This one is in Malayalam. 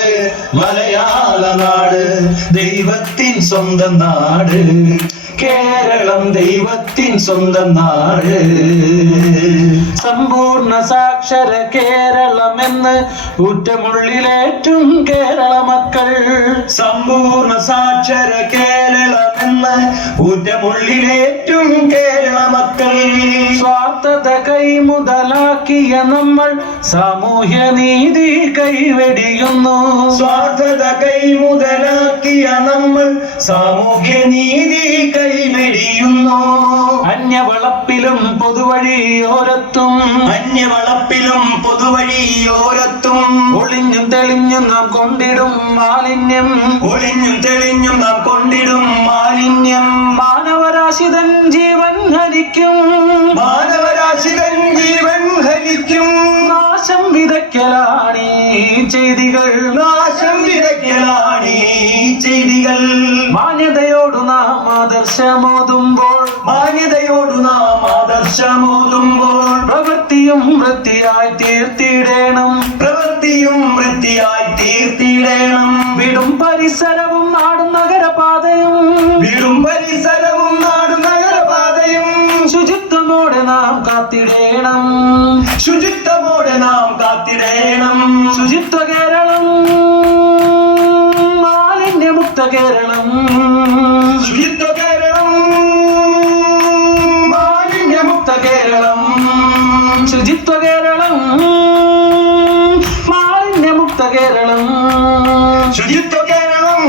നാട് മലയാള നാട് ദൈവത്തിൻ സ്വന്തം നാട് കേരളം ദൈവത്തിൻ സ്വന്തം നാട്. സമ്പൂർണ സാക്ഷര കേരളമെന്ന് ഊറ്റമുള്ളിലേറ്റും കേരള മക്കൾ. സമ്പൂർണ സാക്ഷര കേരളമെന്ന് ഊറ്റമുള്ളിലേറ്റും കേരള മക്കൾ. സ്വാർത്ഥത കൈമുതലാക്കിയ നമ്മൾ സാമൂഹ്യ നീതി കൈവെടിയുന്നു. സ്വാർത്ഥത കൈമുതലാക്കിയ നമ്മൾ സാമൂഹ്യ നീതി കൈവെടിയുന്നു അന്യവളപ്പിലും പൊതുവഴിയോരത്തും അന്യവളപ്പിലും പൊതുവഴിയോരത്തും ഒളിഞ്ഞും തെളിഞ്ഞും നാം കൊണ്ടിടും മാലിന്യം. ഒളിഞ്ഞും തെളിഞ്ഞും നാം കൊണ്ടിടും മാലിന്യം. മാനവരാശിതൻ ജീവൻ ഹരിക്കും മാനവരാശിതൻ ജീവൻ ഹരിക്കും നാശം വിതയ്ക്കലാണീ ചെയ്തികൾ. നാശം വിതയ്ക്കലാണീ ചെയ്തികൾ. മാന്യതയോടു നാം ആദർശമോതുമ്പോൾ മാന്യതയോടു നാം ആദർശമോതുമ്പോൾ. പ്രവൃത്തിയും വൃത്തിയായി തീർത്തിടേണം. പ്രവൃത്തിയും വൃത്തിയായി തീർത്തിടേണം. വിടും പരിസരവും നാടും നഗരപാതയും. വിടും പരിസരവും നാടും നഗരപാതയും. ശുചിത്വമോടെ നാം കാത്തിടേണം. ശുചിത്വമോടെ നാം കാത്തിടേണം. ശുചിത്വ കേരളം മാലിന്യമുക്ത കേരളം. ശുചിത്വ കേരളം മാലിന്യമുക്ത കേരളം ശുചിത്വ കേരളം